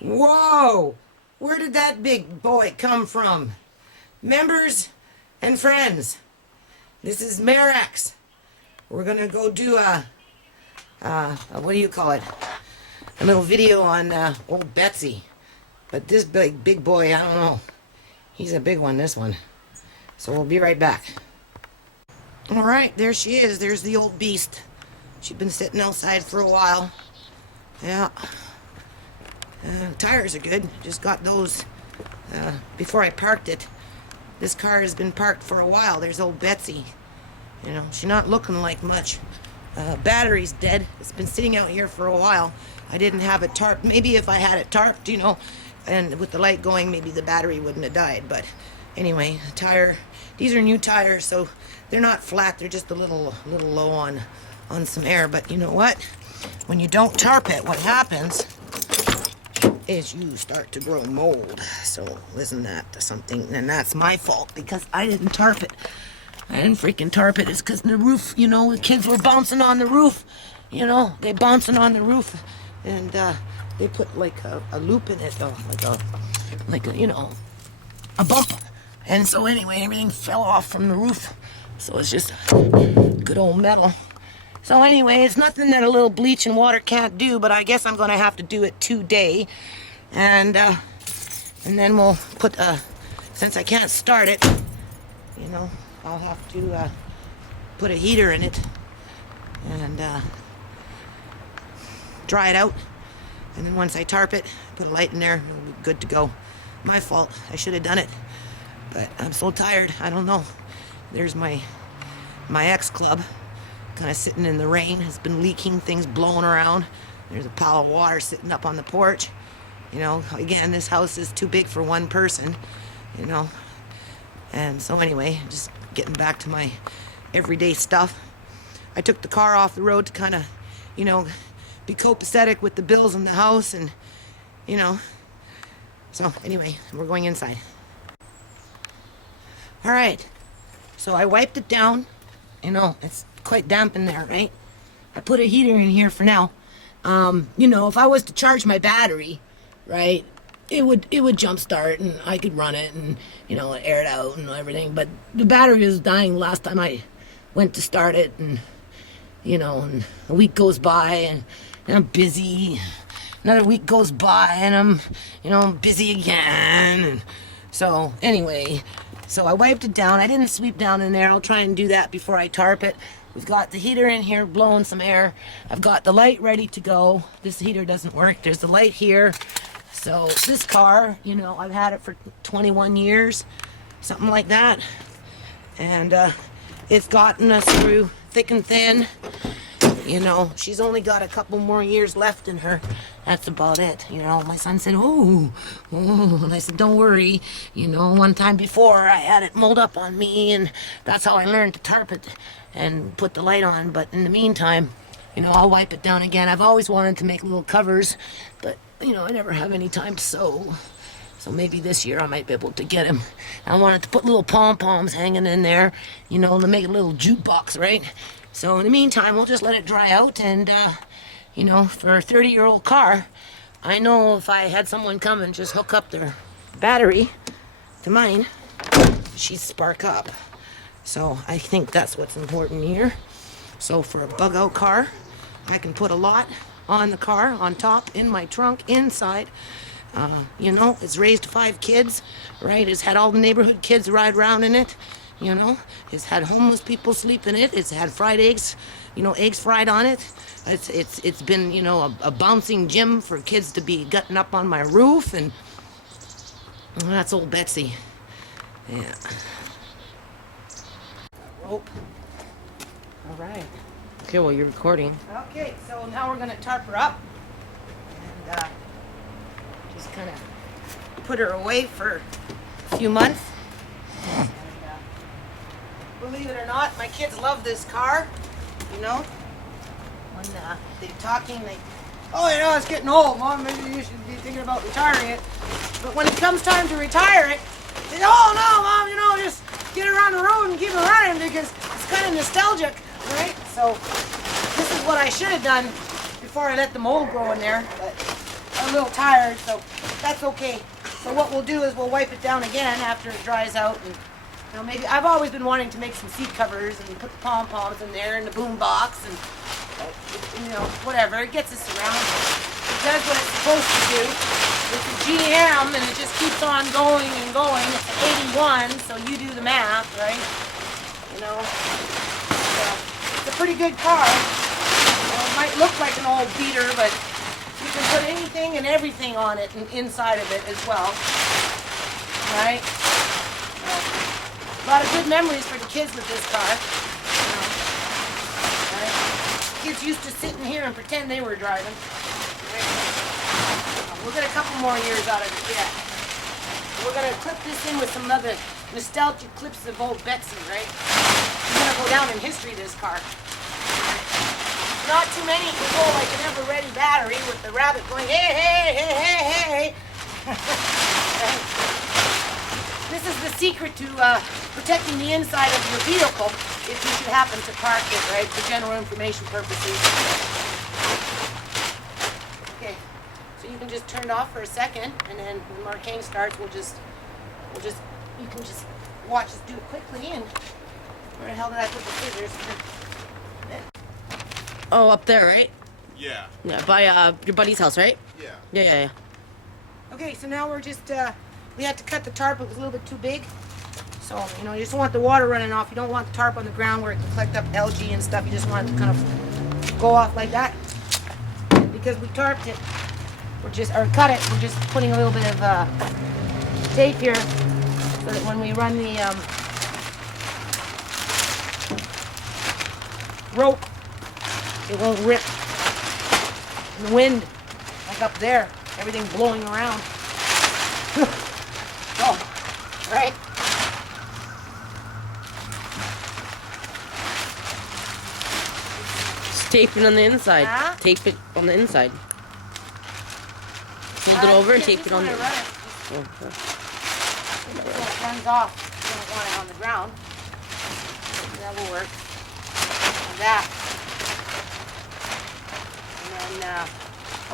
Whoa! Where did that big boy come from? Members and friends, this is Marex. We're gonna go do what do you call it? A little video on old Betsy. But this big boy, I don't know. He's a big one, this one. So we'll be right back. Alright, there she is. There's the old beast. She's been sitting outside for a while. Yeah. Tires are good. Just got those before I parked it. This car has been parked for a while. There's old Betsy. You know, she's not looking like much. Battery's dead. It's been sitting out here for a while. I didn't have it tarped. Maybe if I had it tarped, you know, and with the light going, maybe the battery wouldn't have died. But anyway, tire. These are new tires, so they're not flat. They're just a little low on some air. But you know what? When you don't tarp it, what happens is you start to grow mold. So isn't that something? And that's my fault because I didn't tarp it. I didn't freaking tarp it. It's because the roof, you know, the kids were bouncing on the roof. You know, they bouncing on the roof, and they put like a loop in it, though, like a, you know, a bump. And so anyway, everything fell off from the roof. So it's just good old metal. So anyway, it's nothing that a little bleach and water can't do, but I guess I'm gonna have to do it today. And then we'll put since I can't start it, you know, I'll have to put a heater in it and dry it out. And then once I tarp it, put a light in there, it'll be good to go. My fault. I should have done it. But I'm so tired. I don't know. There's my ex-club, kind of sitting in the rain. Has been leaking, things blowing around. There's a pile of water sitting up on the porch. You know, again, this house is too big for one person, you know. And so anyway, just getting back to my everyday stuff. I took the car off the road to kind of, you know, be copacetic with the bills in the house and, you know. So anyway, we're going inside. All right, so I wiped it down. You know, it's quite damp in there, right? I put a heater in here for now. You know, if I was to charge my battery, right, it would jump start and I could run it and, you know, air it out and everything. But the battery was dying last time I went to start it, and, you know, and a week goes by and I'm busy. Another week goes by and I'm, you know, busy again. And so anyway, so I wiped it down. I didn't sweep down in there. I'll try and do that before I tarp it. We've got the heater in here blowing some air. I've got the light ready to go. This heater doesn't work. There's the light here. So this car, you know, I've had it for 21 years, something like that. And it's gotten us through thick and thin. You know, she's only got a couple more years left in her. That's about it. You know, my son said, oh, and I said, don't worry. You know, one time before I had it mold up on me, and that's how I learned to tarp it and put the light on. But in the meantime, you know, I'll wipe it down again. I've always wanted to make little covers, but, you know, I never have any time to sew. So maybe this year I might be able to get him. I wanted to put little pom-poms hanging in there, you know, to make a little jukebox, right? So in the meantime, we'll just let it dry out. And, you know, for a 30-year-old car, I know if I had someone come and just hook up their battery to mine, she'd spark up. So I think that's what's important here. So for a bug-out car, I can put a lot on the car, on top, in my trunk, inside. You know, it's raised 5 kids, right? It's had all the neighborhood kids ride around in it. You know, it's had homeless people sleep in it. It's had fried eggs, you know, eggs fried on it. It's been, you know, a bouncing gym for kids to be gutting up on my roof, and that's old Betsy. Yeah. Rope. All right. Okay, well, you're recording. Okay, so now we're gonna tarp her up and just kind of put her away for a few months. Believe it or not, my kids love this car, you know. When they're talking, oh, you know, it's getting old, Mom, maybe you should be thinking about retiring it. But when it comes time to retire it, they say, oh, no, Mom, you know, just get it around the road and keep it running because it's kind of nostalgic, right? So this is what I should have done before I let the mold grow in there. But I a little tired, so that's okay. So what we'll do is we'll wipe it down again after it dries out. And you know, maybe I've always been wanting to make some seat covers and put the pom-poms in there and the boom box and you know, whatever. It gets us around. It does what it's supposed to do. It's a GM and it just keeps on going and going. It's 81, so you do the math, right? You know, so it's a pretty good car. You know, it might look like an old beater, but you can put anything and everything on it and inside of it as well, right? A lot of good memories for the kids with this car. You know, right? Kids used to sit in here and pretend they were driving. Right? We'll get a couple more years out of it yet. We're going to clip this in with some other nostalgic clips of old Betsy, right? It's going to go down in history, this car. Not too many can go like an ever-ready battery with the rabbit going, hey, hey, hey, hey, hey. This is the secret to protecting the inside of your vehicle if you should happen to park it, right, for general information purposes. Okay, so you can just turn it off for a second, and then when Marquine starts, you can just watch us do it quickly. And where the hell did I put the scissors? Oh, up there, right? Yeah. Yeah, by your buddy's house, right? Yeah. Yeah. Okay, so now we're just, we had to cut the tarp. It was a little bit too big. So, you know, you just don't want the water running off. You don't want the tarp on the ground where it can collect up algae and stuff. You just want it to kind of go off like that. And because we tarped it, or cut it, we're just putting a little bit of tape here so that when we run the rope, it won't rip. And the wind, like up there, everything blowing around. Oh, right? Just tape it on the inside. Huh? Tape it on the inside. Fold it over and tape it on the... Run it. Oh, okay. So it runs off. You don't want it on the ground. That will work. Like that. And then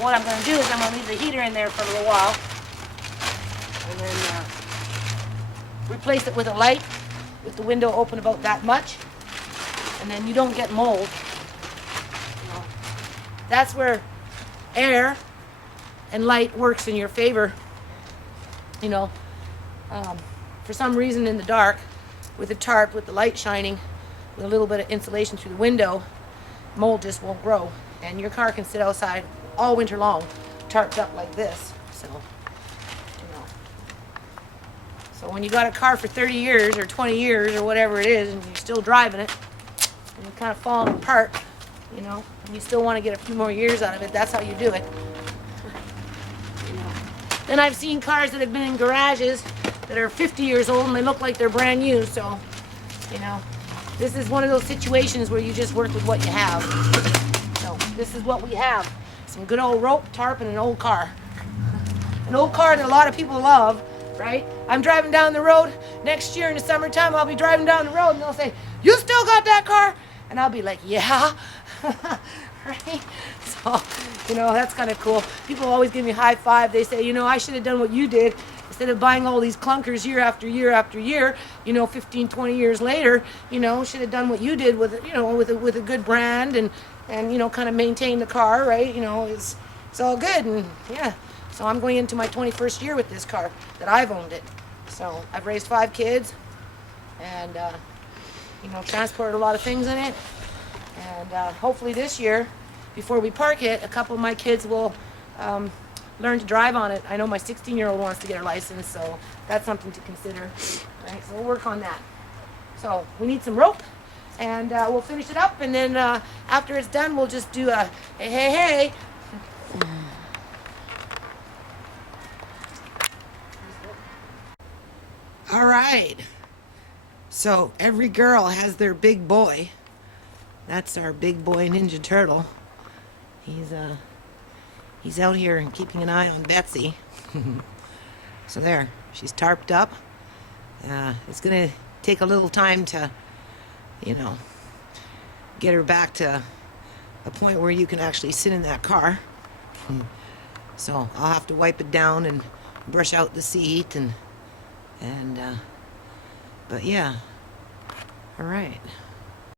what I'm going to do is I'm going to leave the heater in there for a little while. And then replace it with a light with the window open about that much. And then you don't get mold. You know, that's where air and light works in your favor. You know, for some reason in the dark, with the tarp, with the light shining, with a little bit of insulation through the window, mold just won't grow. And your car can sit outside all winter long, tarped up like this. So, you know. So when you got a car for 30 years or 20 years or whatever it is, and you're still driving it, and you're kind of falling apart, you know, and you still want to get a few more years out of it, that's how you do it. Then I've seen cars that have been in garages that are 50 years old and they look like they're brand new. So, you know, this is one of those situations where you just work with what you have. So this is what we have. Some good old rope, tarp, and an old car. An old car that a lot of people love, right? I'm driving down the road next year in the summertime. I'll be driving down the road and they'll say, "You still got that car?" And I'll be like, "Yeah." Right? So, you know, that's kind of cool. People always give me a high five. They say, you know, I should have done what you did. Instead of buying all these clunkers year after year after year, you know, 15, 20 years later, you know, should have done what you did with, you know, with a good brand and, you know, kind of maintain the car, right? You know, it's all good. And, yeah, so I'm going into my 21st year with this car that I've owned it. So I've raised 5 kids and, you know, transported a lot of things in it. And hopefully this year, before we park it, a couple of my kids will learn to drive on it. I know my 16-year-old wants to get her license, so that's something to consider. Right, so we'll work on that. So we need some rope, and we'll finish it up, and then after it's done, we'll just do a hey, hey, hey. All right. So every girl has their big boy. That's our big boy Ninja Turtle. He's out here and keeping an eye on Betsy. So there, she's tarped up. It's gonna take a little time to, you know, get her back to a point where you can actually sit in that car. So I'll have to wipe it down and brush out the seat and but yeah. All right.